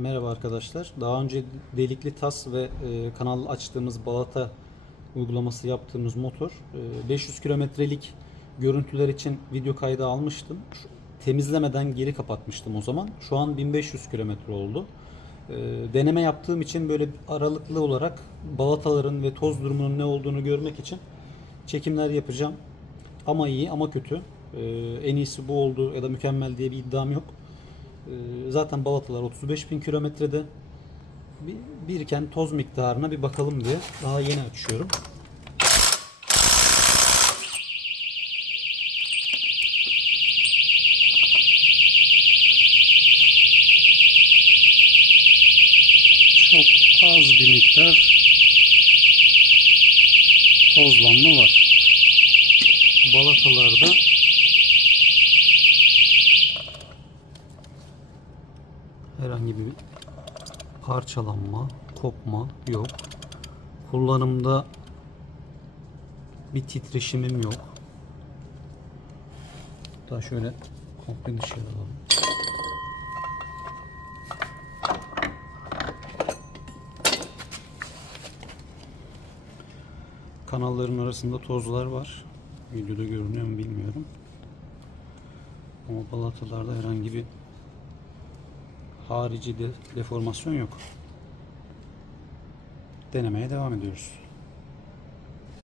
Merhaba arkadaşlar. Daha önce delikli tas ve e, kanal açtığımız balata uygulaması yaptığımız motor e, 500 kilometrelik görüntüler için video kaydı almıştım. Temizlemeden geri kapatmıştım o zaman. Şu an 1500 kilometre oldu. E, deneme yaptığım için böyle aralıklı olarak balataların ve toz durumunun ne olduğunu görmek için çekimler yapacağım. Ama iyi ama kötü. E, en iyisi bu oldu ya da mükemmel diye bir iddiam yok. Ee, Zaten balatalar 35 bin kilometrede. Bir, biriken toz miktarına bir bakalım diye daha yeni açıyorum. Çok az bir miktar tozlanma var. Balatalarda herhangi bir parçalanma, kopma yok. Kullanımda bir titreşimim yok. Daha şöyle komple dışarı alalım. Kanalların arasında tozlar var. Videoda görünüyor mu bilmiyorum. Ama balatalarda herhangi bir harici de deformasyon yok. Denemeye devam ediyoruz.